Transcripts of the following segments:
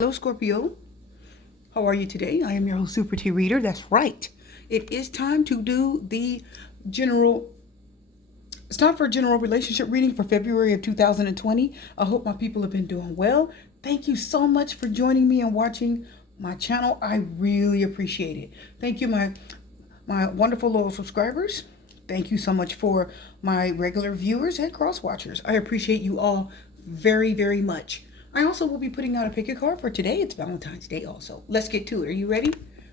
Hello, Scorpio. How are you today? I am your host, Super T Reader. That's right. It is time to do the general. It's time for a general relationship reading for February of 2020. I hope my people have been doing well. Thank you so much for joining me and watching my channel. I really appreciate it. Thank you, my wonderful loyal subscribers. Thank you so much for my regular viewers and cross watchers. I appreciate you all very, very much. I also will be putting out a pick a card for today. It's Valentine's Day also. Let's get to it. Are you ready?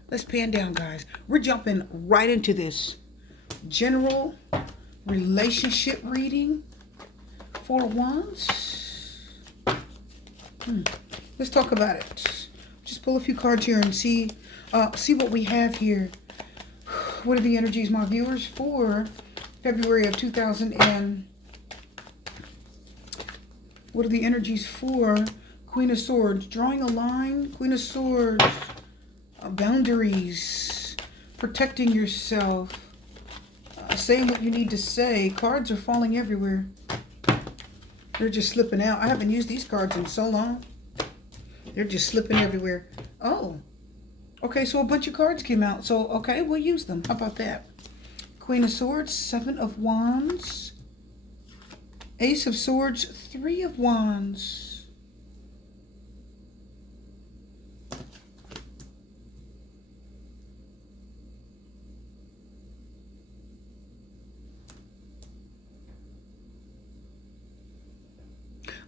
Let's pan down, guys. We're jumping right into this general relationship reading. Four Wands. Let's talk about it. Just pull a few cards here and see what we have here. What are the energies, my viewers, for February of 2000 and... What are the energies for Queen of Swords? Drawing a line, Queen of Swords, boundaries, protecting yourself, saying what you need to say. Cards are falling everywhere. They're just slipping out. I haven't used these cards in so long. They're just slipping everywhere. Oh, okay, so a bunch of cards came out. So, okay, we'll use them. How about that? Queen of Swords, Seven of Wands, Ace of Swords, Three of Wands.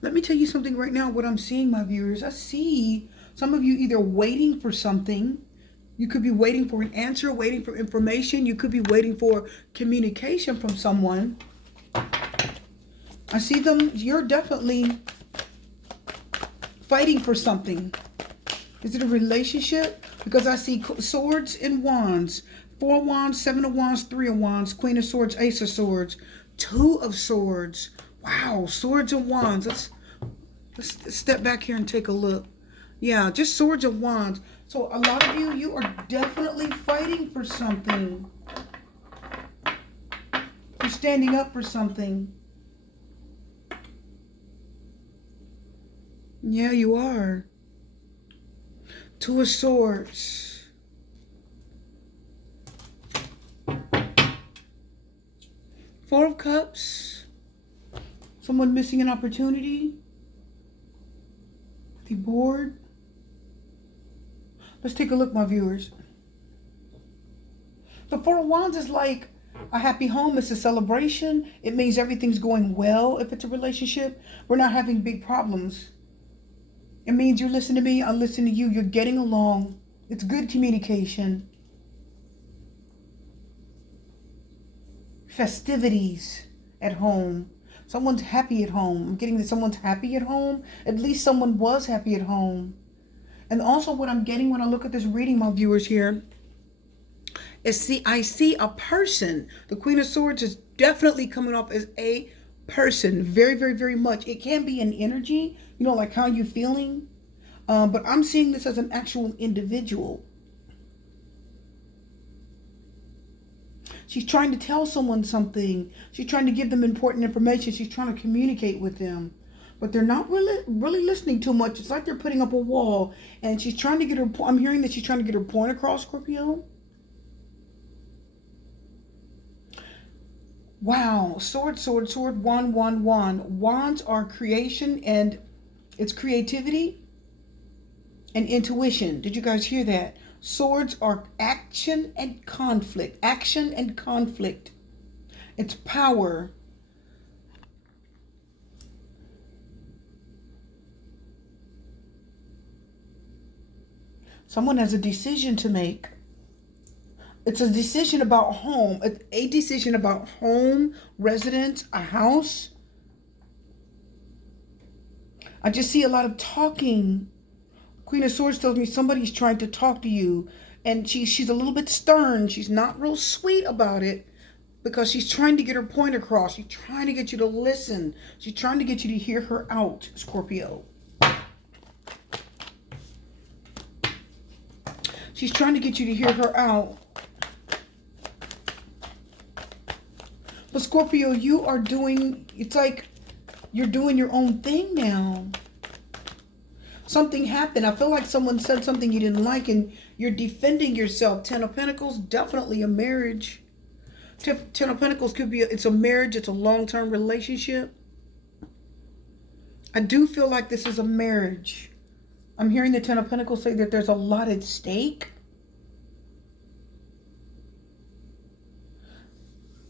Let me tell you something right now, what I'm seeing, my viewers. I see some of you either waiting for something. You could be waiting for an answer, waiting for information. You could be waiting for communication from someone. I see them, you're definitely fighting for something. Is it a relationship? Because I see swords and wands. Four wands, Seven of Wands, Three of Wands, Queen of Swords, Ace of Swords, Two of Swords. Wow, swords and wands. Let's step back here and take a look. Yeah, just swords and wands. So a lot of you, you are definitely fighting for something. You're standing up for something. Yeah, you are. Two of Swords. Four of Cups. Someone missing an opportunity. The board. Let's take a look, my viewers. The Four of Wands is like a happy home. It's a celebration. It means everything's going well if it's a relationship. We're not having big problems. It means you're listening to me, I listen to you, you're getting along. It's good communication. Festivities at home. Someone's happy at home. I'm getting that someone's happy at home. At least someone was happy at home. And also what I'm getting when I look at this reading, my viewers here, is I see a person. The Queen of Swords is definitely coming off as a person. Very, very, very much. It can be an energy, you know, like how you feeling. But I'm seeing this as an actual individual. She's trying to tell someone something. She's trying to give them important information. She's trying to communicate with them. But they're not really listening too much. It's like they're putting up a wall. And she's trying to get her... I'm hearing that she's trying to get her point across, Scorpio. Wow. Sword, sword, sword. Wand, wand, wand. Wands are creation and it's creativity and intuition. Did you guys hear that? Swords are action and conflict. Action and conflict. It's power. Someone has a decision to make. It's a decision about home. A decision about home, residence, a house. I just see a lot of talking. Queen of Swords tells me somebody's trying to talk to you. And she's a little bit stern. She's not real sweet about it. Because she's trying to get her point across. She's trying to get you to listen. She's trying to get you to hear her out, Scorpio. She's trying to get you to hear her out. But Scorpio, you are doing, it's like you're doing your own thing now. Something happened. I feel like someone said something you didn't like and you're defending yourself. Ten of Pentacles, definitely a marriage. Ten of Pentacles could be, it's a marriage, it's a long-term relationship. I do feel like this is a marriage. I'm hearing the Ten of Pentacles say that there's a lot at stake.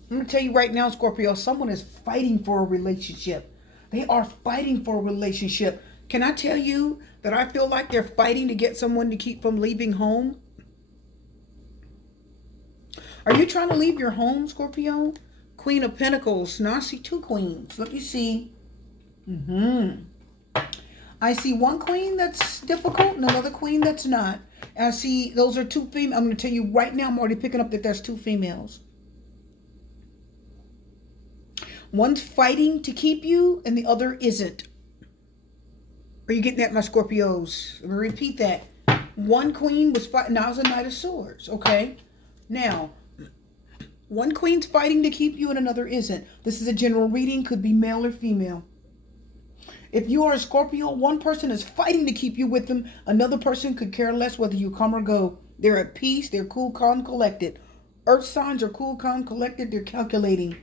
I'm going to tell you right now, Scorpio, someone is fighting for a relationship. They are fighting for a relationship. Can I tell you that I feel like they're fighting to get someone to keep from leaving home? Are you trying to leave your home, Scorpio? Queen of Pentacles. Now I see two queens. Let me see. I see one queen that's difficult and another queen that's not. And I see those are two females. I'm going to tell you right now, I'm already picking up that there's two females. One's fighting to keep you and the other isn't. Are you getting that, my Scorpios? Let me repeat that. One queen was fighting. Now it's a Knight of Swords. Okay. Now, one queen's fighting to keep you and another isn't. This is a general reading. Could be male or female. If you are a Scorpio, one person is fighting to keep you with them. Another person could care less whether you come or go. They're at peace. They're cool, calm, collected. Earth signs are cool, calm, collected. They're calculating.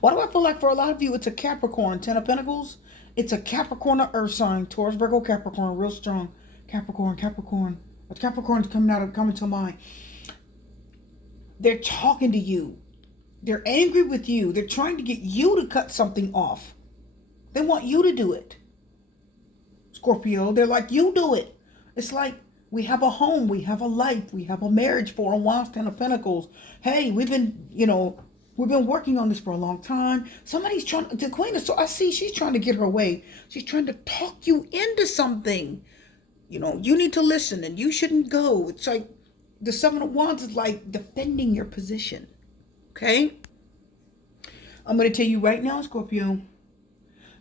Why do I feel like for a lot of you, it's a Capricorn? Ten of Pentacles. It's a Capricorn or Earth sign. Taurus, Virgo, Capricorn. Real strong. Capricorn, Capricorn. Capricorn's coming to mind. They're talking to you. They're angry with you. They're trying to get you to cut something off. They want you to do it. Scorpio, they're like, you do it. It's like, we have a home. We have a life. We have a marriage. Four of Wands, Ten of Pentacles. Hey, we've been working on this for a long time. Somebody's trying, the Queen is, so I see she's trying to get her way. She's trying to talk you into something. You need to listen and you shouldn't go. It's like the Seven of Wands is like defending your position. Okay? I'm going to tell you right now, Scorpio,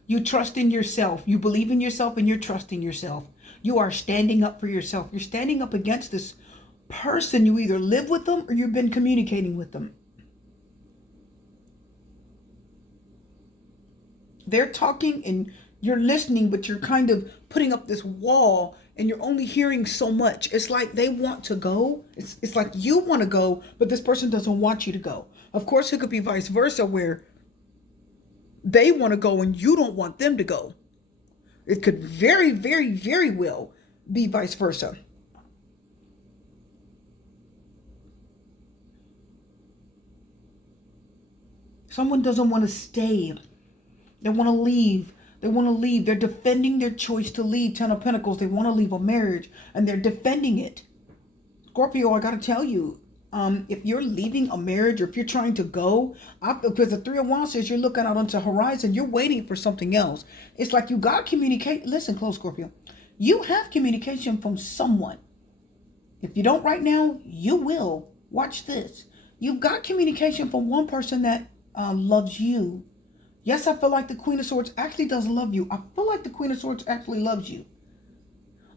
you trust in yourself. You believe in yourself and you're trusting yourself. You are standing up for yourself. You're standing up against this person. You either live with them or you've been communicating with them. They're talking and you're listening, but you're kind of putting up this wall and you're only hearing so much. It's like they want to go. It's like you want to go, but this person doesn't want you to go. Of course, it could be vice versa where they want to go and you don't want them to go. It could very, very, very well be vice versa. Someone doesn't want to stay. They want to leave. They want to leave. They're defending their choice to leave. Ten of Pentacles. They want to leave a marriage and they're defending it. Scorpio, I got to tell you, if you're leaving a marriage or if you're trying to go, because the Three of Wands says you're looking out onto the horizon, you're waiting for something else. It's like you got to communicate. Listen close, Scorpio. You have communication from someone. If you don't right now, you will. Watch this. You've got communication from one person that loves you. Yes, I feel like the Queen of Swords actually does love you. I feel like the Queen of Swords actually loves you.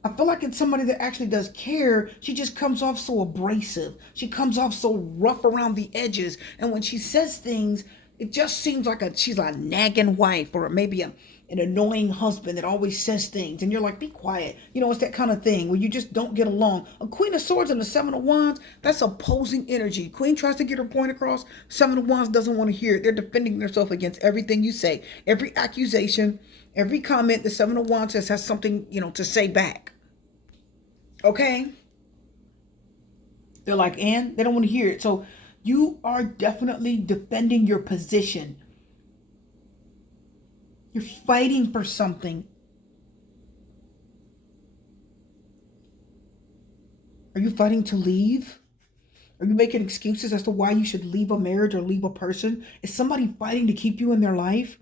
I feel like it's somebody that actually does care. She just comes off so abrasive. She comes off so rough around the edges. And when she says things, it just seems like she's a nagging wife or maybe an annoying husband that always says things. And you're like, be quiet. It's that kind of thing where you just don't get along. A Queen of Swords and a Seven of Wands, that's opposing energy. Queen tries to get her point across. Seven of Wands doesn't want to hear it. They're defending themselves against everything you say. Every accusation, every comment the Seven of Wands has something, to say back. Okay? They're like, and they don't want to hear it. So you are definitely defending your position. You're fighting for something. Are you fighting to leave? Are you making excuses as to why you should leave a marriage or leave a person? Is somebody fighting to keep you in their life?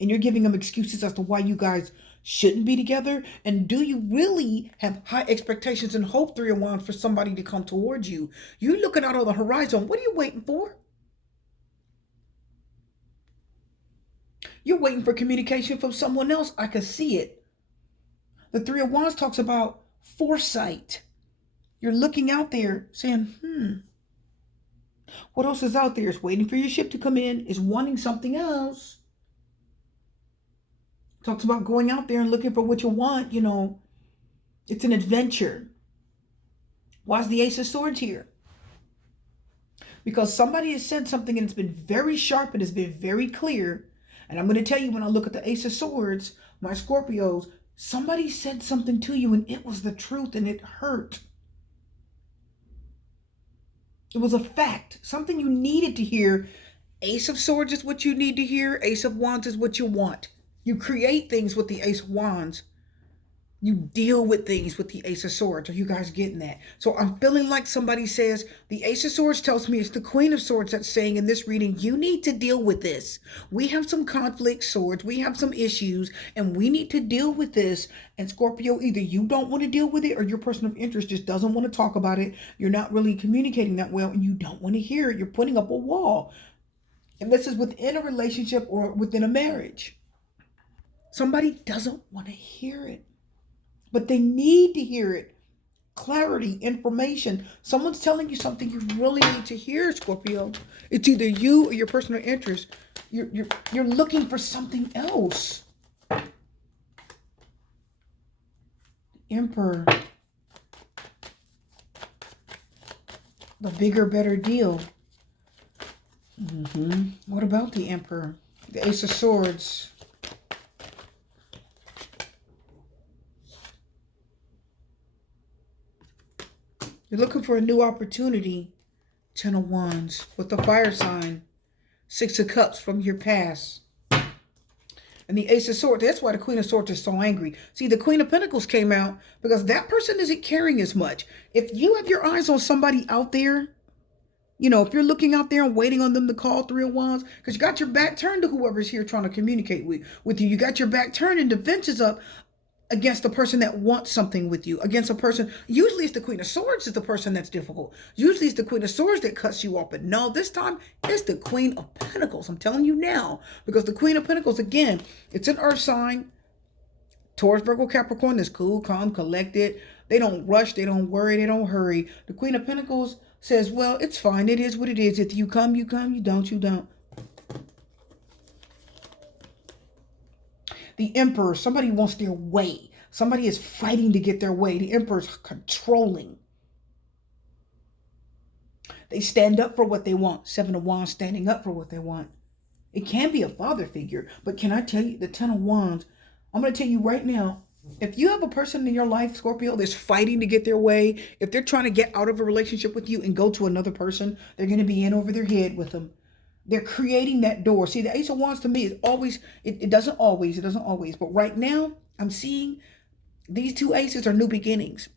And you're giving them excuses as to why you guys shouldn't be together? And do you really have high expectations and hope, Three of Wands, for somebody to come towards you? You're looking out on the horizon. What are you waiting for? You're waiting for communication from someone else. I can see it. The Three of Wands talks about foresight. You're looking out there saying, what else is out there? It's waiting for your ship to come in. It's wanting something else. Talks about going out there and looking for what you want. It's an adventure. Why is the Ace of Swords here? Because somebody has said something and it's been very sharp and it's been very clear. And I'm going to tell you, when I look at the Ace of Swords, my Scorpios, somebody said something to you and it was the truth and it hurt. It was a fact, something you needed to hear. Ace of Swords is what you need to hear. Ace of Wands is what you want. You create things with the Ace of Wands. You deal with things with the Ace of Swords. Are you guys getting that? So I'm feeling like somebody says, the Ace of Swords tells me it's the Queen of Swords that's saying in this reading, you need to deal with this. We have some conflict, Swords. We have some issues, and we need to deal with this. And Scorpio, either you don't want to deal with it or your person of interest just doesn't want to talk about it. You're not really communicating that well, and you don't want to hear it. You're putting up a wall. And this is within a relationship or within a marriage. Somebody doesn't want to hear it, but they need to hear it. Clarity, information. Someone's telling you something you really need to hear, Scorpio. It's either you or your personal interest. You're looking for something else. Emperor. The bigger, better deal. What about the Emperor? The Ace of Swords. You're looking for a new opportunity. Ten of Wands with the fire sign. Six of Cups from your past. And the Ace of Swords, that's why the Queen of Swords is so angry. See, the Queen of Pentacles came out because that person isn't caring as much. If you have your eyes on somebody out there, if you're looking out there and waiting on them to call Three of Wands, because you got your back turned to whoever's here trying to communicate with you. You got your back turned and defenses up against the person that wants something with you, against a person. Usually it's the Queen of Swords is the person that's difficult. Usually it's the Queen of Swords that cuts you off. But no, this time it's the Queen of Pentacles. I'm telling you now, because the Queen of Pentacles, again, it's an earth sign. Taurus, Virgo, Capricorn is cool, calm, collected. They don't rush. They don't worry. They don't hurry. The Queen of Pentacles says, well, it's fine. It is what it is. If you come, you come. You don't, you don't. The Emperor, somebody wants their way. Somebody is fighting to get their way. The Emperor's controlling. They stand up for what they want. Seven of Wands standing up for what they want. It can be a father figure, but can I tell you, the Ten of Wands, I'm going to tell you right now, if you have a person in your life, Scorpio, that's fighting to get their way, if they're trying to get out of a relationship with you and go to another person, they're going to be in over their head with them. They're creating that door. See, the Ace of Wands to me is always, it doesn't always, but right now I'm seeing these two aces are new beginnings.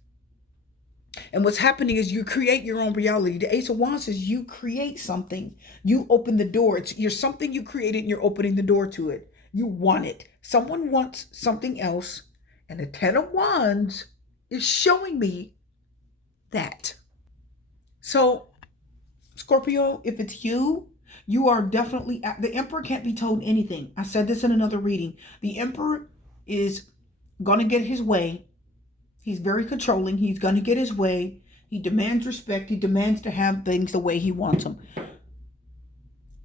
And what's happening is you create your own reality. The Ace of Wands says you create something. You open the door. You're something you created and you're opening the door to it. You want it. Someone wants something else. And the Ten of Wands is showing me that. So, Scorpio, if it's you, you are definitely, the Emperor can't be told anything. I said this in another reading. The Emperor is going to get his way. He's very controlling. He's going to get his way. He demands respect. He demands to have things the way he wants them.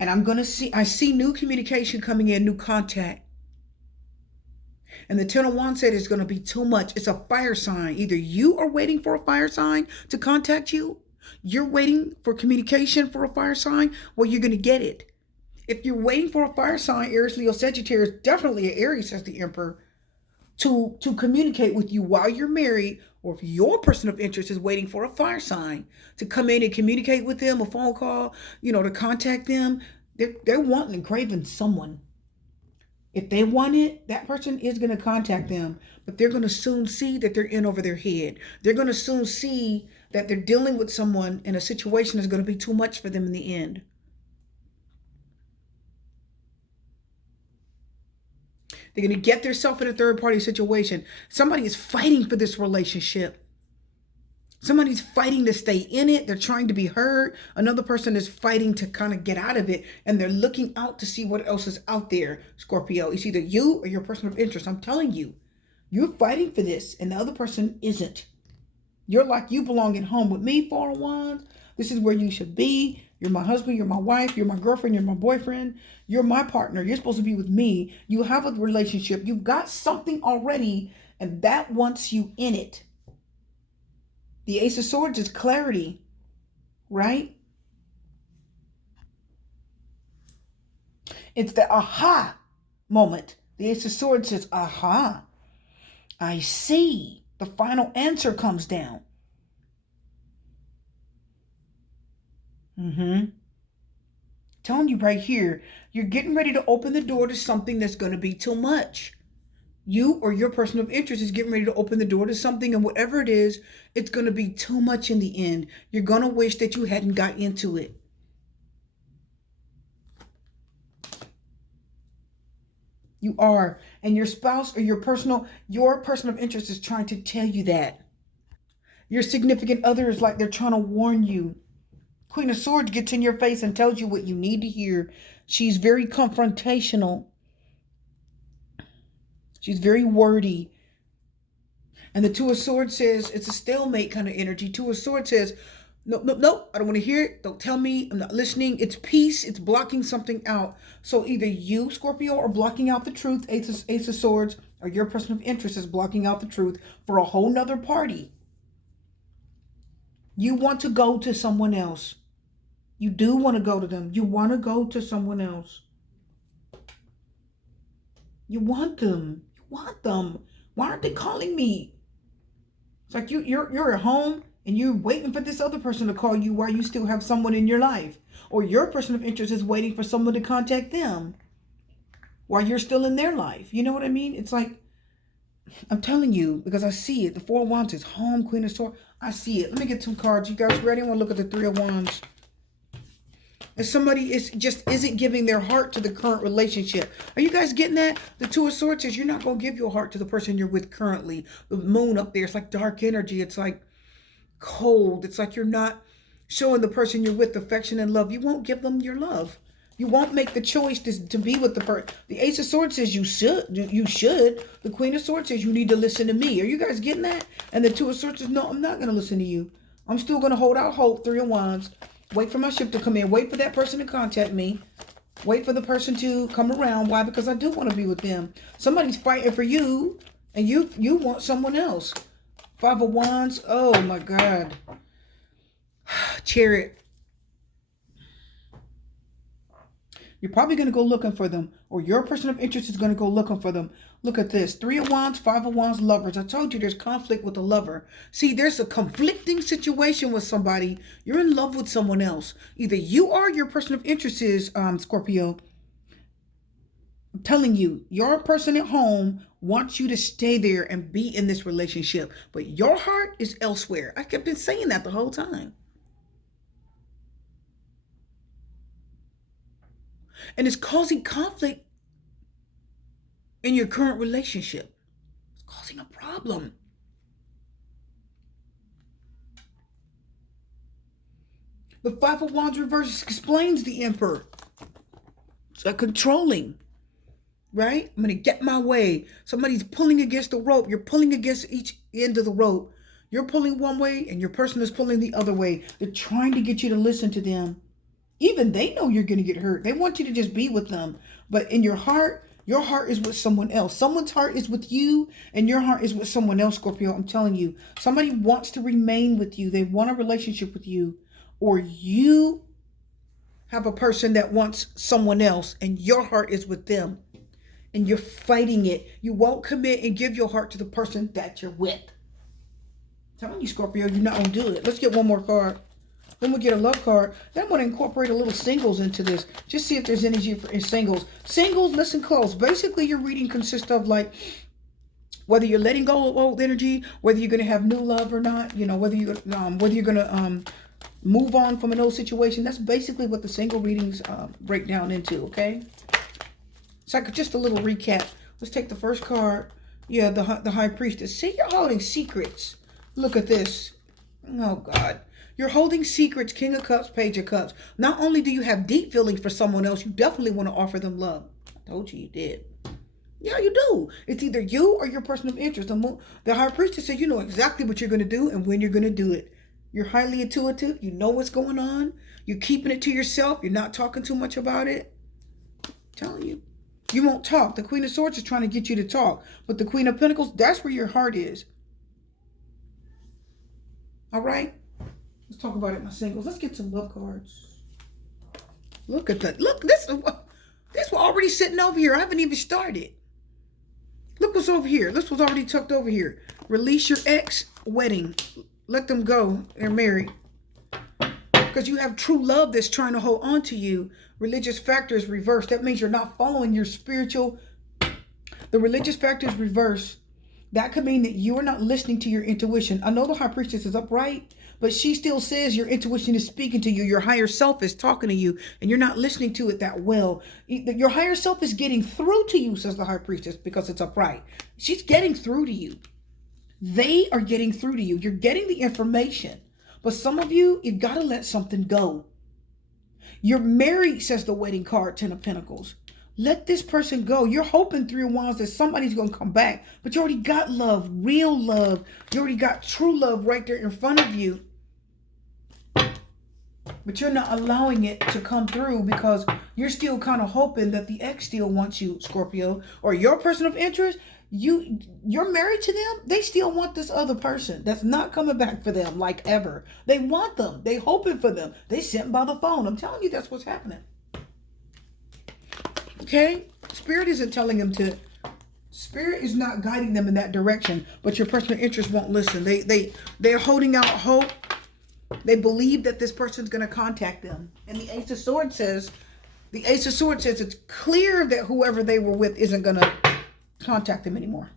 And I see new communication coming in, new contact. And the Ten of Wands said it's going to be too much. It's a fire sign. Either you are waiting for a fire sign to contact you, you're waiting for communication for a fire sign, well, you're going to get it. If you're waiting for a fire sign, Aries, Leo, Sagittarius, definitely an Aries, says the Emperor, to communicate with you while you're married, or if your person of interest is waiting for a fire sign to come in and communicate with them, a phone call, to contact them, they're wanting and craving someone. If they want it, that person is going to contact them, but they're going to soon see that they're in over their head. They're going to soon see that they're dealing with someone in a situation that's going to be too much for them in the end. They're going to get themselves in a third-party situation. Somebody is fighting for this relationship. Somebody's fighting to stay in it. They're trying to be heard. Another person is fighting to kind of get out of it, and they're looking out to see what else is out there, Scorpio. It's either you or your person of interest. I'm telling you, you're fighting for this, and the other person isn't. You're like, you belong at home with me, Four of Wands. This is where you should be. You're my husband, you're my wife, you're my girlfriend, you're my boyfriend, you're my partner. You're supposed to be with me. You have a relationship. You've got something already, and that wants you in it. The Ace of Swords is clarity, right? It's the aha moment. The Ace of Swords says, aha, I see. The final answer comes down. Telling you right here, you're getting ready to open the door to something that's going to be too much. You or your person of interest is getting ready to open the door to something, and whatever it is, it's going to be too much in the end. You're going to wish that you hadn't got into it. You are. And your spouse or your person of interest is trying to tell you that. Your significant other is like they're trying to warn you. Queen of Swords gets in your face and tells you what you need to hear. She's very confrontational. She's very wordy. And the Two of Swords says it's a stalemate kind of energy. Two of Swords says, no, no, no, I don't want to hear it. Don't tell me. I'm not listening. It's peace. It's blocking something out. So either you, Scorpio, are blocking out the truth, Ace of Swords, or your person of interest is blocking out the truth for a whole nother party. You want to go to someone else. You do want to go to them. You want to go to someone else. You want them. You want them. Why aren't they calling me? It's like you're at home and you're waiting for this other person to call you while you still have someone in your life. Or your person of interest is waiting for someone to contact them while you're still in their life. You know what I mean? It's like, I'm telling you, because I see it. The Four of Wands is home, Queen of Swords. I see it. Let me get some cards. You guys ready? I want to look at the Three of Wands. And somebody isn't giving their heart to the current relationship. Are you guys getting that? The Two of Swords says you're not going to give your heart to the person you're with currently. The moon up there, it's like dark energy. It's like cold. It's like you're not showing the person you're with affection and love. You won't give them your love. You won't make the choice to be with the person. The Ace of Swords says you should. You should. The Queen of Swords says you need to listen to me. Are you guys getting that? And the Two of Swords says, no, I'm not going to listen to you. I'm still going to hold out hope. Three of Wands. Wait for my ship to come in. Wait for that person to contact me. Wait for the person to come around. Why? Because I do want to be with them. Somebody's fighting for you, and you want someone else. Five of Wands. Oh, my God. Chariot. You're probably going to go looking for them, or your person of interest is going to go looking for them. Look at this. Three of Wands, Five of Wands, Lovers. I told you there's conflict with a lover. See, there's a conflicting situation with somebody. You're in love with someone else. Either you are, your person of interest is, Scorpio. I'm telling you, your person at home wants you to stay there and be in this relationship, but your heart is elsewhere. I kept been saying that the whole time. And it's causing conflict in your current relationship. It's causing a problem. The Five of Wands reverse explains the Emperor. It's like controlling, right? I'm going to get my way. Somebody's pulling against the rope. You're pulling against each end of the rope. You're pulling one way and your person is pulling the other way. They're trying to get you to listen to them. Even they know you're going to get hurt. They want you to just be with them. But in your heart is with someone else. Someone's heart is with you and your heart is with someone else, Scorpio. I'm telling you, somebody wants to remain with you. They want a relationship with you. Or you have a person that wants someone else and your heart is with them. And you're fighting it. You won't commit and give your heart to the person that you're with. I'm telling you, Scorpio, you're not going to do it. Let's get one more card. Then we'll get a love card. Then I'm going to incorporate a little singles into this. Just see if there's energy in singles. Singles, listen close. Basically, your reading consists of like whether you're letting go of old energy, whether you're going to have new love or not. You know, whether you're going to move on from an old situation. That's basically what the single readings break down into. Okay. It's like just a little recap. Let's take the first card. Yeah, the High Priestess. See, you're holding secrets. Look at this. Oh God. You're holding secrets, King of Cups, Page of Cups. Not only do you have deep feelings for someone else, you definitely want to offer them love. I told you did. Yeah, you do. It's either you or your person of interest. The High Priestess said you know exactly what you're going to do and when you're going to do it. You're highly intuitive. You know what's going on. You're keeping it to yourself. You're not talking too much about it. I'm telling you. You won't talk. The Queen of Swords is trying to get you to talk. But the Queen of Pentacles, that's where your heart is. All right? Let's talk about it, my singles. Let's get some love cards. Look at that. Look, this we're already sitting over here. I haven't even started. Look what's over here. This was already tucked over here. Release your ex, wedding. Let them go. They're married. Because you have true love that's trying to hold on to you. Religious factor is reversed. That means you're not following your spiritual. The religious factor is reversed. That could mean that you are not listening to your intuition. I know the High Priestess is upright, but she still says your intuition is speaking to you. Your higher self is talking to you, and you're not listening to it that well. Your higher self is getting through to you, says the High Priestess, because it's upright. She's getting through to you. They are getting through to you. You're getting the information. But some of you, you've got to let something go. You're married, says the wedding card, Ten of Pentacles. Let this person go. You're hoping, Three of Wands, that somebody's going to come back. But you already got love, real love. You already got true love right there in front of you. But you're not allowing it to come through because you're still kind of hoping that the ex still wants you, Scorpio. Or your person of interest, you're married to them. They still want this other person that's not coming back for them like ever. They want them. They hoping for them. They sitting by the phone. I'm telling you, that's what's happening. Okay? Spirit isn't telling them to. Spirit is not guiding them in that direction. But your personal interest won't listen. They're holding out hope. They believe that this person's going to contact them. And the Ace of Swords says it's clear that whoever they were with isn't going to contact them anymore.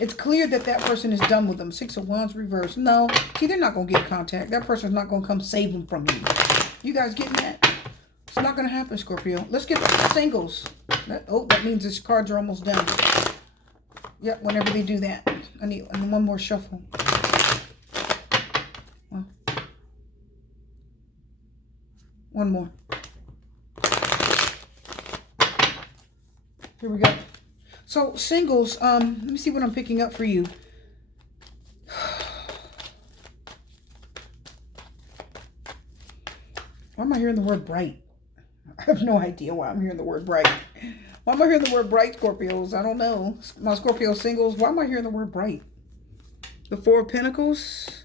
It's clear that that person is done with them. Six of Wands reversed. No. See, they're not going to get contact. That person's not going to come save them from you. You guys getting that? It's not going to happen, Scorpio. Let's get singles. That means these cards are almost done. Yep, whenever they do that. I need one more shuffle. One more. Here we go. So singles, let me see what I'm picking up for you. Why am I hearing the word bright? I have no idea why I'm hearing the word bright. Why am I hearing the word bright, Scorpios? I don't know. My Scorpio singles, why am I hearing the word bright? The Four of Pentacles,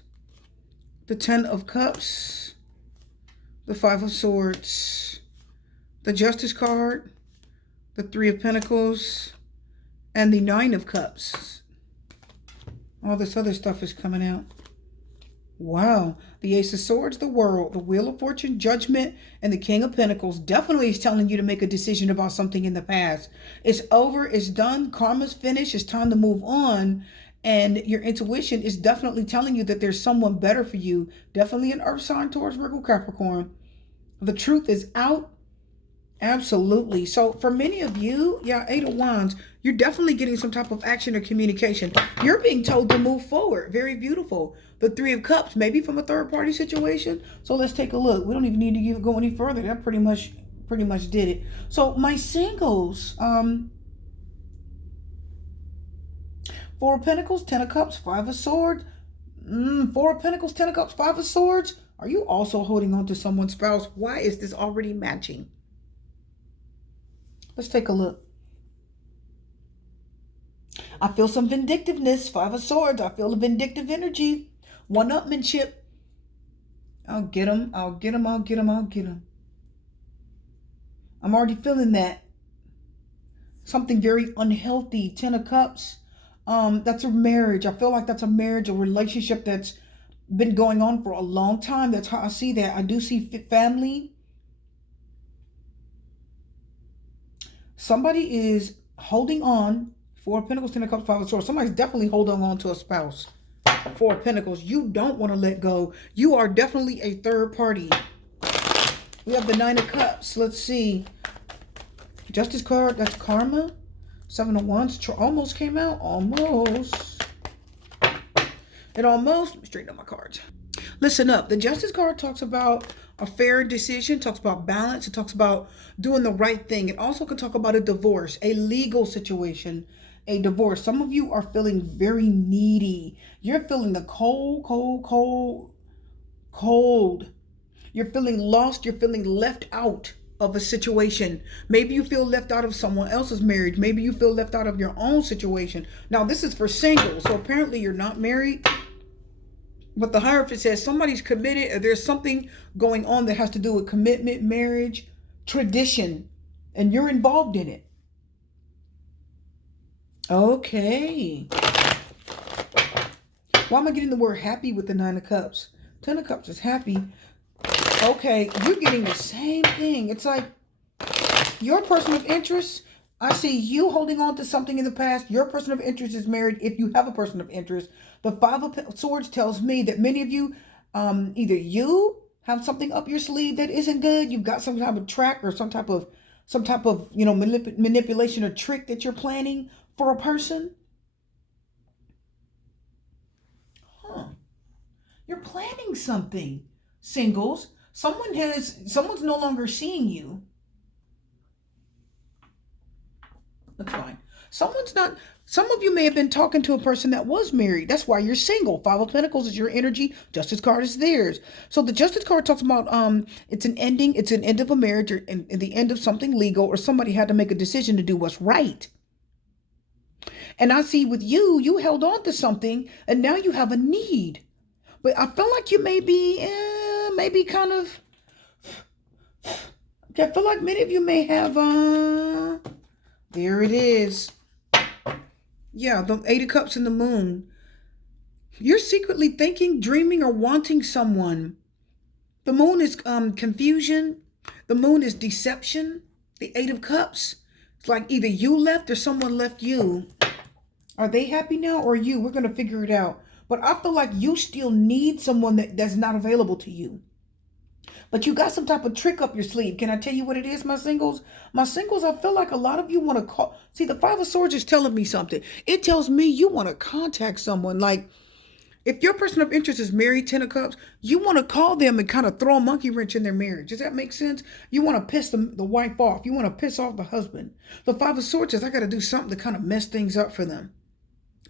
the Ten of Cups, the Five of Swords, the Justice card, the Three of Pentacles, and the Nine of Cups. All this other stuff is coming out. Wow. The Ace of Swords, the World, the Wheel of Fortune, Judgment, and the King of Pentacles definitely is telling you to make a decision about something in the past. It's over. It's done. Karma's finished. It's time to move on. And your intuition is definitely telling you that there's someone better for you. Definitely an Earth sign, Taurus, Virgo, Capricorn. The truth is out. Absolutely. So for many of you, yeah, Eight of Wands, you're definitely getting some type of action or communication. You're being told to move forward. Very beautiful. The Three of Cups, maybe from a third party situation. So let's take a look. We don't even need to go any further. That pretty much did it. So my singles, Four of Pentacles, Ten of Cups, Five of Swords, Four of Pentacles, Ten of Cups, Five of Swords. Are you also holding on to someone's spouse? Why is this already matching? Let's take a look. I feel some vindictiveness. Five of Swords. I feel a vindictive energy. One-upmanship. I'll get him. I'll get him. I'll get him. I'll get him. I'm already feeling that. Something very unhealthy. Ten of Cups. That's a marriage. I feel like that's a marriage, a relationship that's been going on for a long time. That's how I see that. I do see family. Somebody is holding on. Four of Pentacles, Ten of Cups, Five of Swords. Somebody's definitely holding on to a spouse. Four of Pentacles. You don't want to let go. You are definitely a third party. We have the Nine of Cups. Let's see. Justice card. That's karma. Seven of Wands. Almost came out. Almost. It almost. Let me straighten up my cards. Listen up. The Justice card talks about a fair decision, talks about balance. It talks about doing the right thing. It also can talk about a divorce, a legal situation, a divorce. Some of you are feeling very needy. You're feeling the cold. You're feeling lost. You're feeling left out of a situation. Maybe you feel left out of someone else's marriage. Maybe you feel left out of your own situation. Now, this is for singles. So apparently you're not married. But the Hierophant says somebody's committed, or there's something going on that has to do with commitment, marriage, tradition, and you're involved in it. Okay. Why am I getting the word happy with the Nine of Cups? Ten of Cups is happy. Okay, you're getting the same thing. It's like your person of interest. I see you holding on to something in the past. Your person of interest is married if you have a person of interest. The Five of Swords tells me that many of you, either you have something up your sleeve that isn't good. You've got some type of track or some type of manipulation or trick that you're planning for a person. You're planning something, singles. Someone's no longer seeing you. That's fine. Some of you may have been talking to a person that was married. That's why you're single. Five of Pentacles is your energy. Justice card is theirs. So the Justice card talks about it's an ending. It's an end of a marriage, or the end of something legal, or somebody had to make a decision to do what's right. And I see with you, you held on to something, and now you have a need. But I feel like you may be, maybe kind of. I feel like many of you may have. There it is. Yeah, the Eight of Cups and the Moon. You're secretly thinking, dreaming, or wanting someone. The Moon is confusion. The Moon is deception. The Eight of Cups. It's like either you left or someone left you. Are they happy now or you? We're going to figure it out. But I feel like you still need someone that's not available to you. But you got some type of trick up your sleeve. Can I tell you what it is, my singles? My singles, I feel like a lot of you want to call. See, the Five of Swords is telling me something. It tells me you want to contact someone. Like, if your person of interest is married, Ten of Cups, you want to call them and kind of throw a monkey wrench in their marriage. Does that make sense? You want to piss the wife off. You want to piss off the husband. The Five of Swords says, I got to do something to kind of mess things up for them.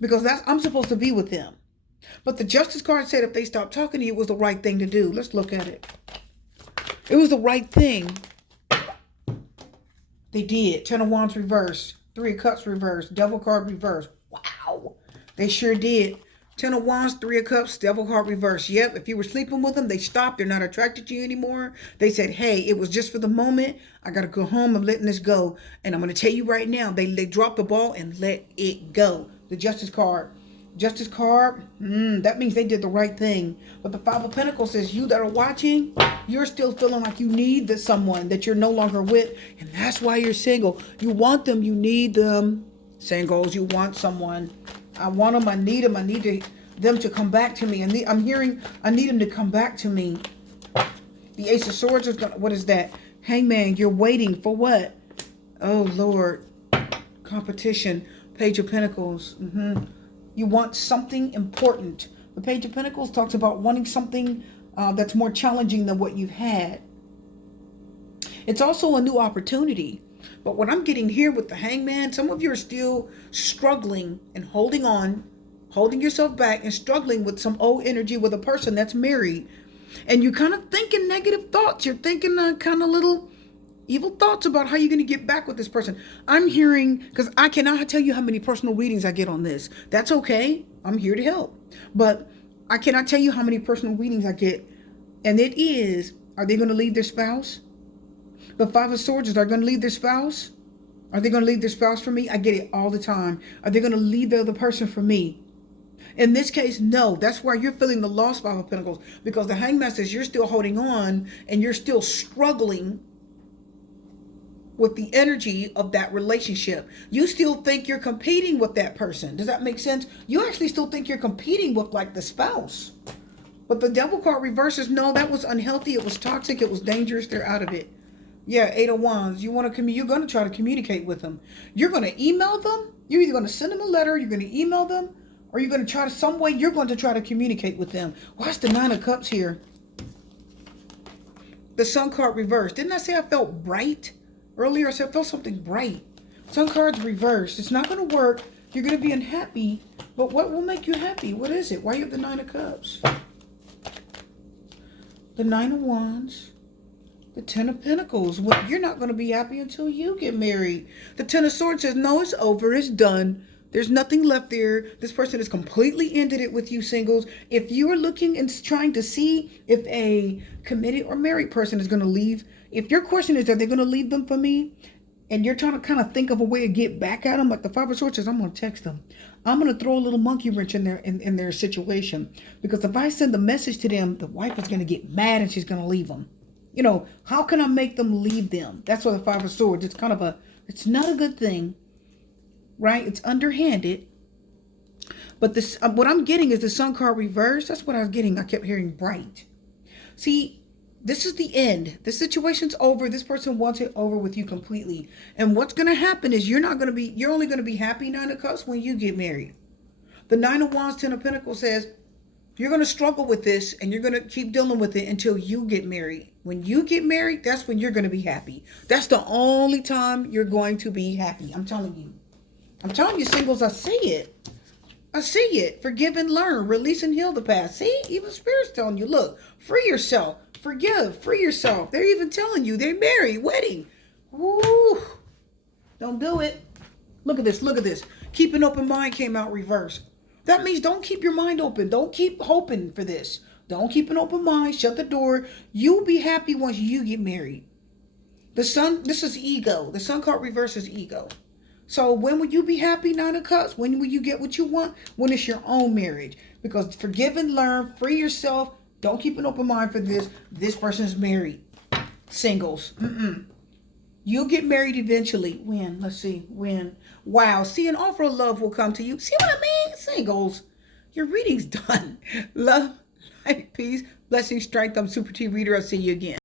Because I'm supposed to be with them. But the Justice card said if they stopped talking to you, it was the right thing to do. Let's look at it. It was the right thing. They did. Ten of Wands reversed. Three of Cups reversed. Devil card reversed. Wow. They sure did. Ten of Wands, Three of Cups, Devil card reversed. Yep, if you were sleeping with them, they stopped. They're not attracted to you anymore. They said, hey, it was just for the moment. I got to go home. I'm letting this go. And I'm going to tell you right now, they dropped the ball and let it go. The Justice card. Justice card, that means they did the right thing. But the Five of Pentacles says you that are watching, you're still feeling like you need someone that you're no longer with. And that's why you're single. You want them. You need them. Singles, you want someone. I want them. I need them. I need them to come back to me. And I'm hearing, I need them to come back to me. The Ace of Swords is what is that? Hangman, you're waiting for what? Oh, Lord. Competition. Page of Pentacles. You want something important. The Page of Pentacles talks about wanting something that's more challenging than what you've had. It's also a new opportunity. But what I'm getting here with the Hangman, some of you are still struggling and holding on, holding yourself back and struggling with some old energy with a person that's married. And you're kind of thinking negative thoughts. You're thinking kind of little evil thoughts about how you're going to get back with this person. I'm hearing, because I cannot tell you how many personal readings I get on this. That's okay. I'm here to help. But I cannot tell you how many personal readings I get. And it is, are they going to leave their spouse? The Five of Swords is, are going to leave their spouse? Are they going to leave their spouse for me? I get it all the time. Are they going to leave the other person for me? In this case, no. That's why you're feeling the lost Five of Pentacles. Because the Hangman says you're still holding on and you're still struggling with the energy of that relationship. You still think you're competing with that person. Does that make sense? You actually still think you're competing with like the spouse. But the Devil card reverses, no, that was unhealthy. It was toxic. It was dangerous. They're out of it. Yeah, Eight of Wands. You're going to try to communicate with them. You're going to email them. You're either going to send them a letter, you're going to email them, or you're going to try to, some way, you're going to try to communicate with them. Why's the Nine of Cups here? The Sun card reversed. Didn't I say I felt bright? Earlier I said I felt something bright. Sun card's reversed. It's not going to work. You're going to be unhappy. But what will make you happy? What is it? Why you have the Nine of Cups? the Nine of Wands, the Ten of Pentacles. Well, you're not going to be happy until you get married. The Ten of Swords says, no, it's over. It's done. There's nothing left there. This person has completely ended it with you, singles. If you are looking and trying to see if a committed or married person is going to leave, if your question is, are they going to leave them for me? And you're trying to kind of think of a way to get back at them, like the Five of Swords says, I'm going to text them. I'm going to throw a little monkey wrench in their situation. Because if I send a message to them, the wife is going to get mad and she's going to leave them. You know, how can I make them leave them? That's what the Five of Swords. It's kind of it's not a good thing, right? It's underhanded. But this, what I'm getting is the Sun card reversed. That's what I was getting. I kept hearing bright. See, this is the end. The situation's over. This person wants it over with you completely. And what's going to happen is you're only going to be happy, Nine of Cups, when you get married. The Nine of Wands, Ten of Pentacles says, you're going to struggle with this and you're going to keep dealing with it until you get married. When you get married, that's when you're going to be happy. That's the only time you're going to be happy. I'm telling you. I'm telling you, singles, I see it. I see it. Forgive and learn. Release and heal the past. See, even Spirit's telling you, look, free yourself. Forgive. Free yourself. They're even telling you they're married. Wedding. Woo. Don't do it. Look at this. Look at this. Keep an open mind came out reversed. That means don't keep your mind open. Don't keep hoping for this. Don't keep an open mind. Shut the door. You'll be happy once you get married. The Sun, this is ego. The Sun card reverses ego. So when will you be happy, Nine of Cups? When will you get what you want? When it's your own marriage. Because forgive and learn. Free yourself. Don't keep an open mind for this. This person's married. Singles. You'll get married eventually. When? Let's see. When? Wow. See, an offer of love will come to you. See what I mean? Singles. Your reading's done. Love, light, peace, blessings, strength. I'm Super T Reader. I'll see you again.